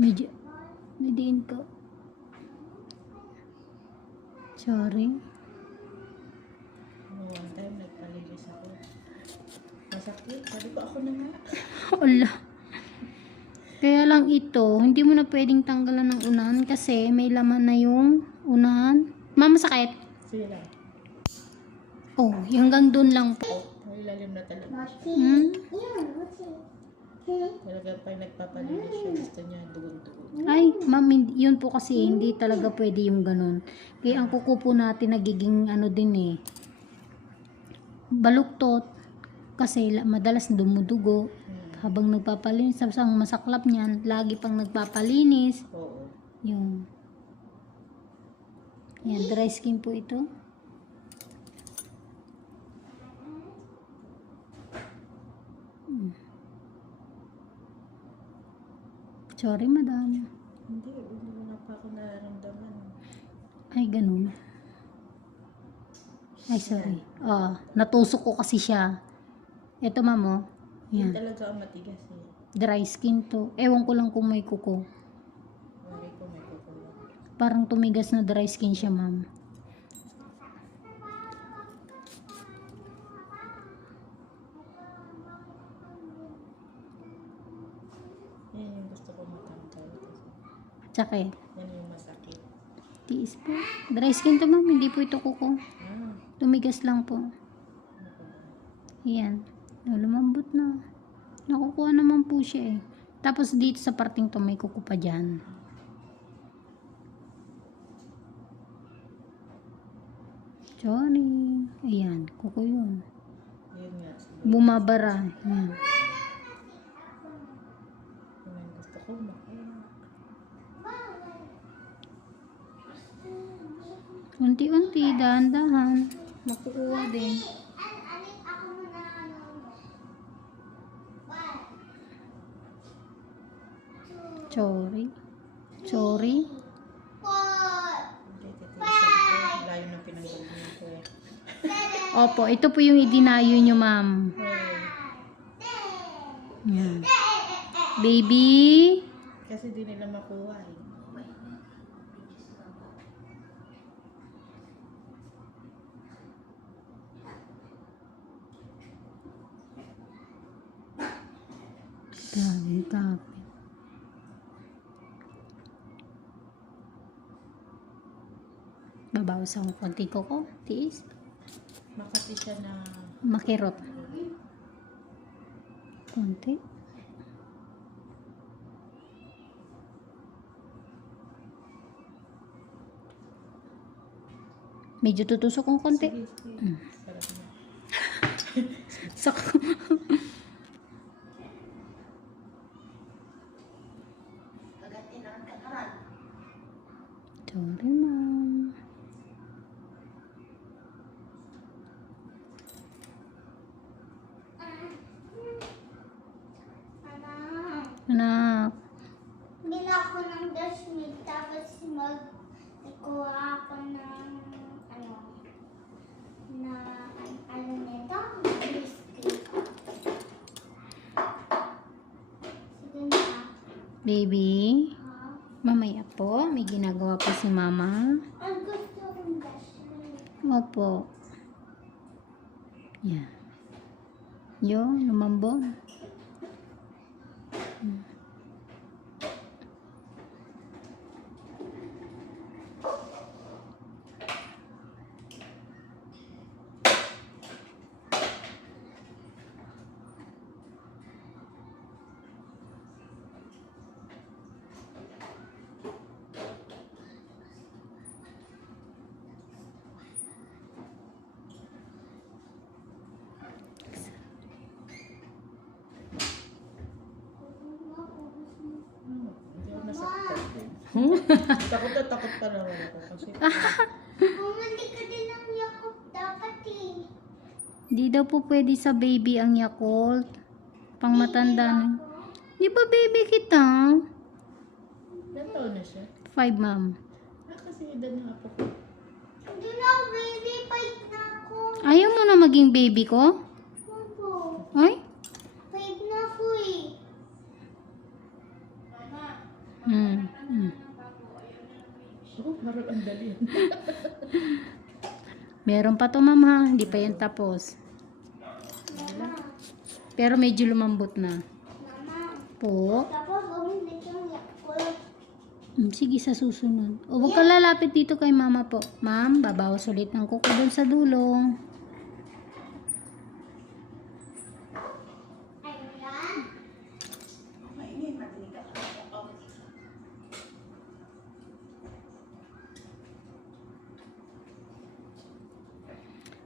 Medyo, nidiin ko. Sorry. One time, nagpalilis ako. Masakit. Sabi ko, ako na nga. Wala. Kaya lang ito, hindi mo na pwedeng tanggalan ng unahan kasi may laman na yung unahan. Mama, sakit? Sige lang. Oh, yung hanggang dun lang po. Oh, may lalim na talaga. Hmm? Talaga pag nagpapalilis siya, gusto niya dugon-dugon. Ay, ma'am, hindi- yun po kasi hindi talaga pwede yung ganun. Kaya ang kuko po natin nagiging ano din eh, baluktot. Kasi la- madalas dumudugo. Habang nagpapalinis, tapos ang masaklap niyan, lagi pang nagpapalinis. Oo. Yung, yan, dry skin po ito. Hmm. Sorry, madam. Hindi, hindi mo na pa ako nararamdaman. Ay, ganun. Ay, sorry. Ah, natusok ko kasi siya. Ito, mamo. Yan Yan. talaga ang matigas eh. Dry skin to. Ewan ko lang kung may kuko. Ko. Parang tumigas na dry skin siya, ma'am. Yan yung gusto ko matanggal. Kasi Tsaka eh, yan yung masakit. tiis po. Dry skin to, ma'am. Hindi po ito kuko. Ah, Tumigas lang po. Yan. Oh, lumambot na. Nakukuha naman po siya eh. Tapos dito sa parting to may kuko pa dyan. Sorry. Ayan, kuko yun. Bumabara. Yan. Yun ang gusto ko makuha. Unti-unti, dahan-dahan. Makukuha din. Sorry. Sorry. Eh. Opo, ito po yung idinayo nyo, ma'am. Yan. Baby. kasi di nila makuha eh. Grabe, grabe. Babawas ako konti ko ko. Tiis. Makati siya na Makirot. Konti. Medyo tutusok kong konti. Sige, sige. Sarap na. Sak. Sorry, ma'am. Anak. Bila ako ng dustbin, tapos mag ikuha ako ng ano na an- ano nito, biscuit. Sige na. Baby. Mamaya po. May ginagawa po si mama. Opo. Yan. Yo, lumambon. Takot na takot pa naman ako kasi Bumili ka din ng Yakult dapat eh. Di daw po pwede sa baby ang Yakult. Pang matanda na. Di ba baby kita? ilan taon na siya? Five, ma'am. Ah, kasi edad na ako ko. Hindi na ako baby, fight na ako. Ayaw mo na maging baby ko? Opo, Ay? fight na ako eh. Hmm. Meron pa to, ma'am ha. Hindi pa yan tapos. Mama, Pero medyo lumambot na. mama. Po. Tapos bumili ng Yakult. Sige, sa susunod. O, huwag ka lalapit dito kay mama po. Ma'am, babawas ulit ng kuko doon sa dulo.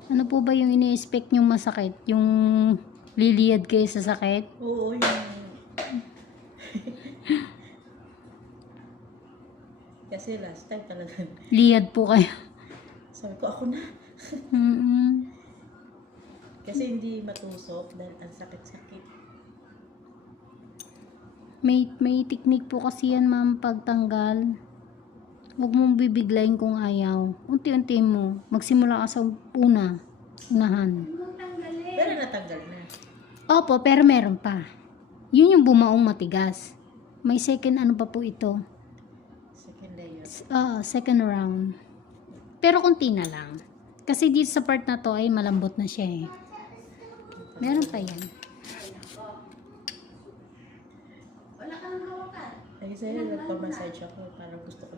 Ano po ba yung ini-expect nyong masakit? Yung liliyad kayo sa sakit? Oo, yun. Kasi last time talaga, Liyad po kayo. sabi ko, ako na. Mm-mm. Kasi hindi matusok dahil ang sakit-sakit. May, may technique po kasi yan, ma'am, pagtanggal. Huwag mong bibiglayin kung ayaw. Unti-unti mo. Magsimula ka sa una. Unahan. Pero natanggal na. Opo, pero meron pa. Yun yung bumaong matigas. May second ano pa po ito. Second layer. S- ah, second round. Pero konti na lang. Kasi dito sa part na to ay malambot na siya eh. Meron pa yan. Ay, sa'yo, nagpamassage ako. Parang gusto ko.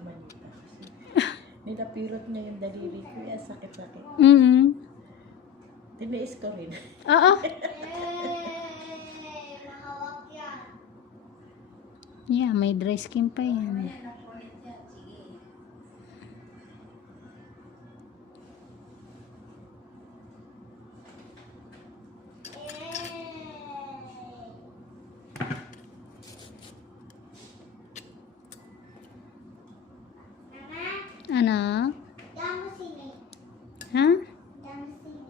Nilapirot niya yung daliri ko. Ay, sakit-sakit. Mm-hmm. Tiniis ko rin. Oo. Eh. Yeah, may dry skin pa yan. Mama, Anak? damo sini. Ha? Damo sini.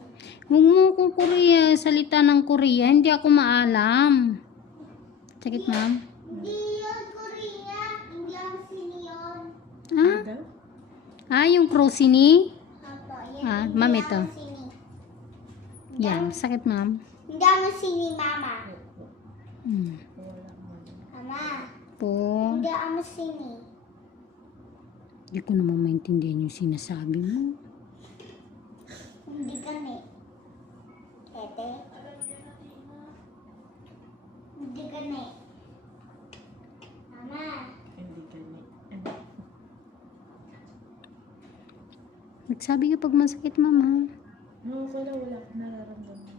Huwag mo kong Korea, salita ng Korea, hindi ako maalam. Sakit, ma'am? Hindi yun Korea. Hindi ang sini yun. Daw? Ah, yung crosini? Opo, yan. Ah, ma'am, ito. Yan, sakit, ma'am. Hindi ang sini, mama. Hmm. Mama, Po, hindi ang sini. hindi ko naman maintindihan yung sinasabi mo. Hindi kani. Tete. Hindi kani. Mama, Hindi gani. Ano? Magsabi ka pag masakit, mama. No, wala, wala. Nararamdaman.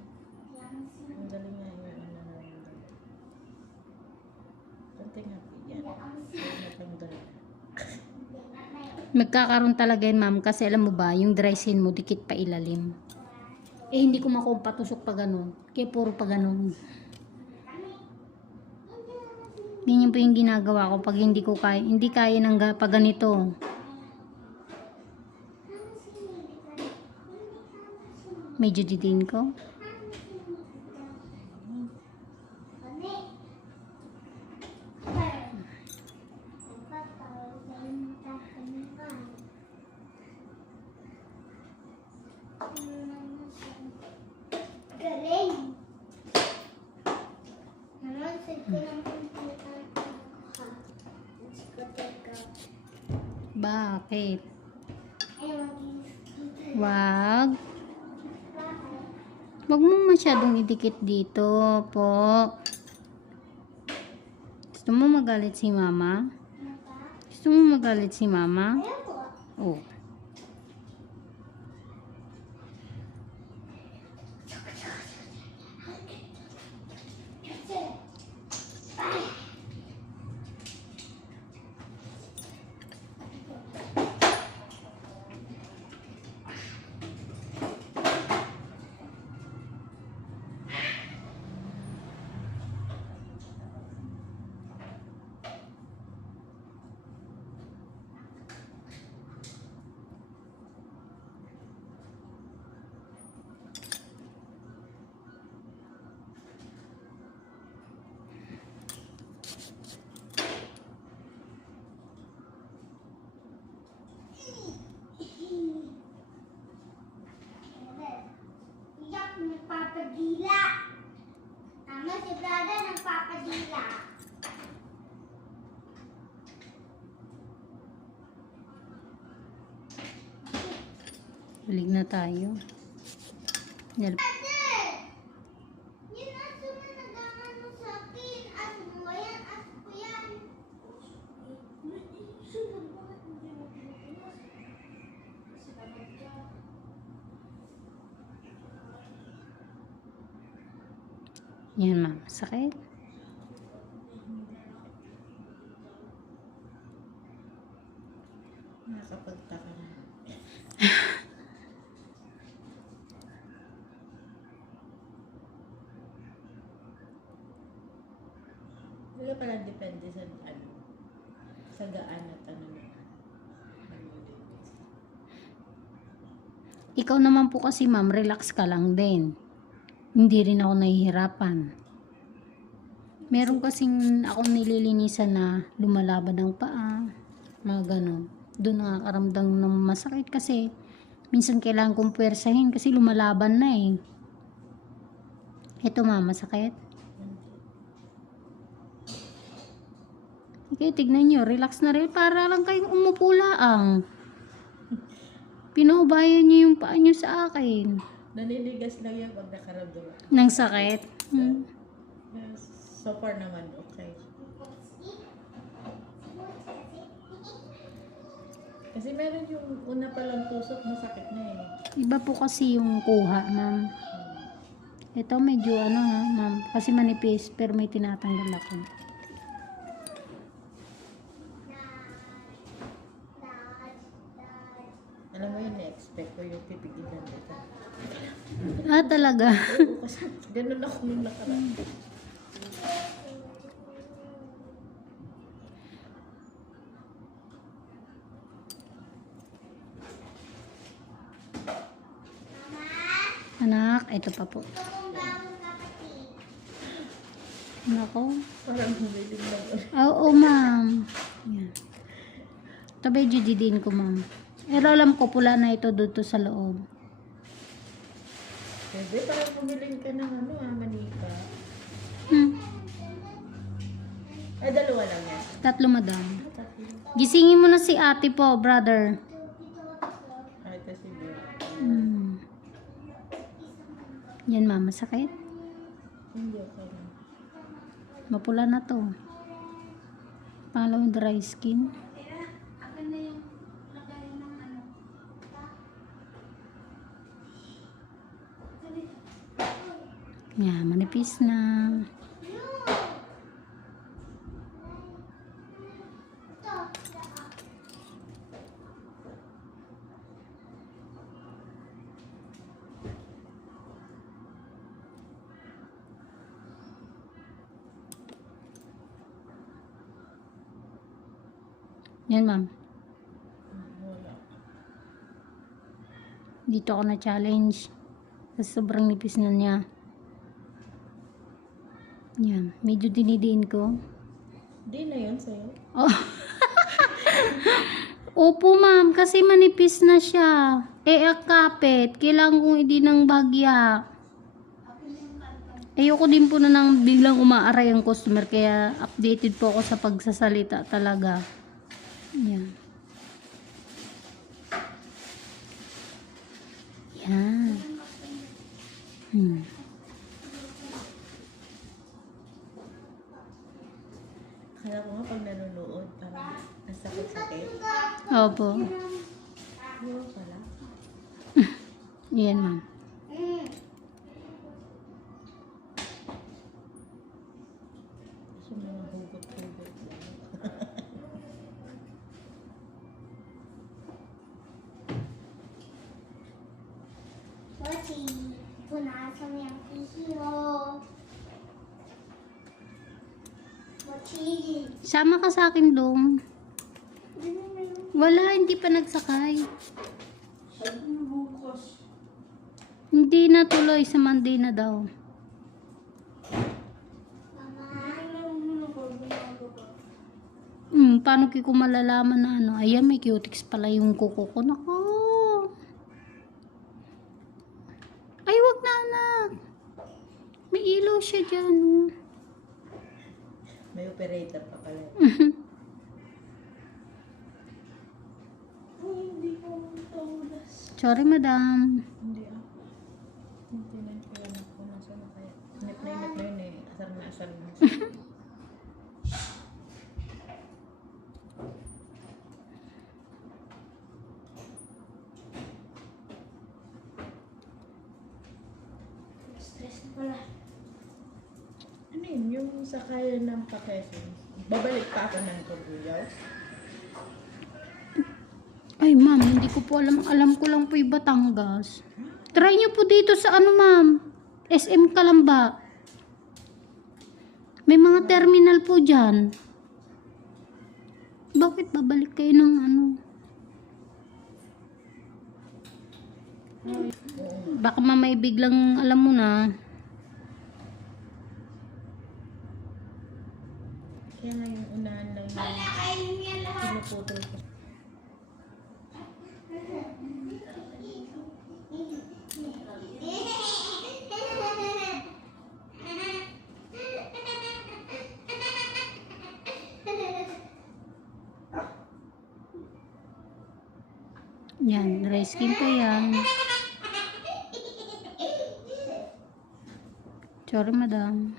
Ang galing nga yun. Ang nararamdaman. Konting happy yan. Kani. Magkakaroon talaga yun, ma'am. Kasi alam mo ba, yung dry skin mo, dikit pa ilalim. Eh, hindi ko makuha patusok pa ganun. Kaya puro pa ganun. Ganyan po yung ginagawa ko pag hindi ko kaya, hindi kaya ng pag ganito. Medyo didiin ko. Kani. Nagpatawag sa yung tatanikan. Galing! Naman, set ko ng computer ko. Diskoteka. Bakit? Wag. Bakit? Wag mo masyadong idikit dito po. Gusto mo magalit si mama? Gusto mo magalit si mama? Oh. Nagpapadila. Tama si brother, nagpapadila. Balik na tayo. Yan. Yun aso na nagangano sa akin. Aso mo ba yan? Aso ko yan. Yan, ma'am. Sakit? Nakapagtaka na. Wala pala depende sa ano, sa gaan at ano na. Ikaw naman po kasi, ma'am, relax ka lang din. Hindi rin ako nahihirapan. Meron kasing ako nililinisan na lumalaban ng paa, mga ganun. Doon nakakaramdam ng masakit kasi minsan kailangan kong puwersahin kasi lumalaban na eh. Ito ma'am, masakit? Okay, tignan nyo. Relax na rin. Para lang kayong umupo laang. Pinubayan nyo yung paa nyo sa akin. Naninigas lang yan pag nakaramdam ako. Nang sakit. Hmm. So far naman, okay. Kasi meron yung una palang tusok, masakit na eh. Iba po kasi yung kuha, ma'am. Ito medyo ano ha, ma'am. Kasi manipis, pero may tinatanggal ako. Ko yung pipigilan dito. Ah, talaga? Oo, kasi ganun ako nung nakaraan. Anak, ito pa po. Nako. Parang humiling lang. Oo, ma'am. Yan. Ito medyo didiin ko, ma'am. Pero alam ko, pula na ito dito sa loob. Bebe, parang humiling ka ng ano ah, manika. Hmm. Ay, dalawa lang yan. Tatlo, madam. Ah. Gisingin mo na si ate po, brother. Ay, ito si. Hmm. Yan, ma'am. Masakit? Hindi okay. Mapula na to. Pangalawang dry skin. Yan, manipis na. Yan, ma'am. Dito ako na-challenge. Kasi sobrang nipis na niya. Yan. Medyo dinidiin ko. Di na yun sa'yo. Oh. Opo, ma'am. Kasi manipis na siya. Eh, akapit. Kailangan kong hindi ng bagya. Ayoko din po na nang biglang umaaray ang customer. Kaya updated po ako sa pagsasalita talaga. Yan. Yan. Hmm. Kala ko nga pag nanonood, parang nasakit-sakit. Opo. Oo pala. Yan, ma'am. Kasi mga hugot-hugot. Mochi, punasan mo yung pihi mo. Mochi. Sama ka sa akin, Dong. Wala, hindi pa nagsakay. Hindi na tuloy sa Monday na daw. Hmm, paano ko malalaman na ano? Ayan, may cutics pala yung kuko ko. Nako. Ay, wag na, anak. May ilaw siya dyan. May operator pa pala. Hindi ko matulas. Sorry, madam. Hindi ah. Hindi na ko yan ako. Nasa na kaya? Inip na inip na yun eh. Asar na asar na. Stress na pala. ano yun? Yung sakay ng pakesin. Babalik pa ako ng Tubuyaw. Ma'am, hindi ko po alam. Alam ko lang po yung Batangas. Try nyo po dito sa ano, ma'am. SM Kalamba. May mga terminal po dyan. Bakit babalik kayo ng ano? Baka mamay biglang alam mo na. Kaya nga yung unahan lang yung Kainin niya lahat. pinuputol ko. Yan, dry skin po yan. Sorry, madam.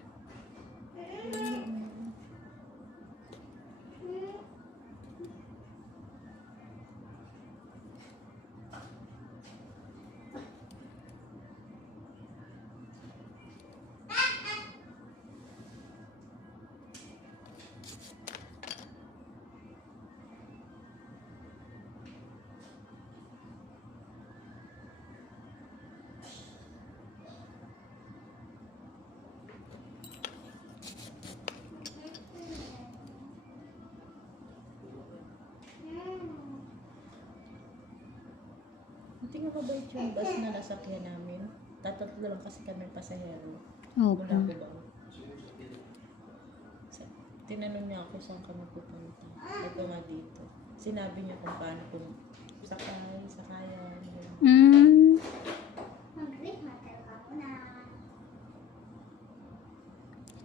Hindi nga mabait yung bus na nasakyan namin. Tatatlo lang kasi kami pasahero. Opo. Mula Tinanong niya ako saan kami pupunta. Ito nga dito. Sinabi niya kung paano kung sakay, sakayan. Mm,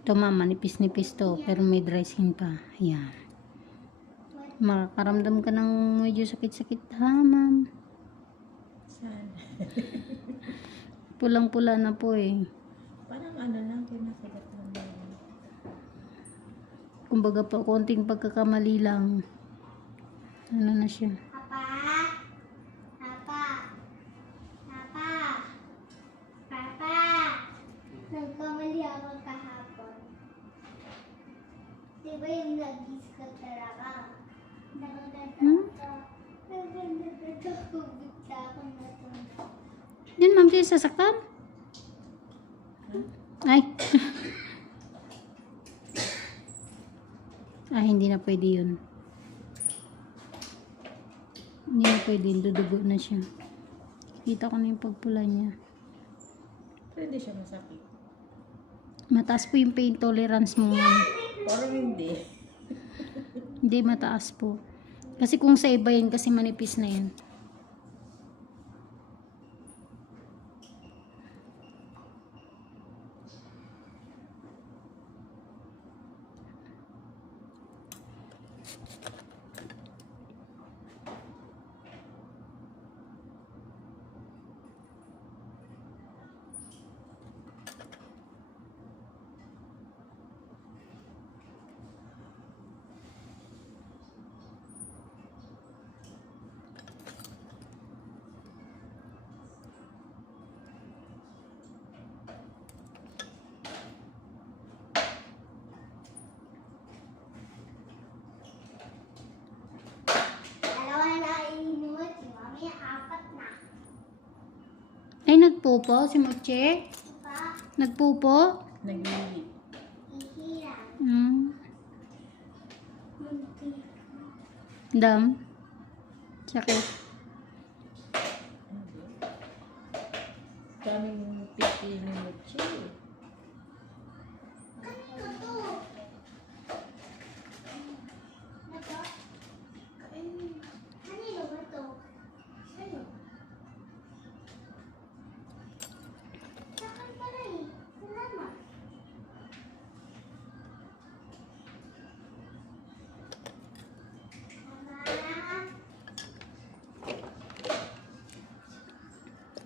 ito ma'am, manipis-nipis to, pero may dry skin pa. Ayan. Makakaramdam ka ng medyo sakit-sakit ha, ma'am. Pulang-pula na po eh. Parang ano lang, kinakagat lang. Kumbaga pa, konting pagkakamali lang. Ano na siya. Papa? Papa? Papa? Papa? Nagkamali ako kahapon. Di ba yung nagis ko talaga? Nakaganda Hmm? ka. Nagaganda ka. Bigla akong natunan. Yun ma'am, di sasaktan? Ay. ah, hindi pwede yun. Hindi na pwede yun. Dudugo na siya. Kita ko na yung pagpula niya. Hindi siya masakit. Mataas po yung pain tolerance mo. Parang hindi. Hindi mataas po. Kasi kung sa iba yun, kasi manipis na yan. Dalawa na ininuot. Si mami, apat na. Ay, nagpupo si Moche? Nagpupo? Hmm. Munti. Dam. Sakit. Hindi. Kaming pipi ni Muchi.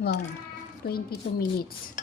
Wow. 22 minutes.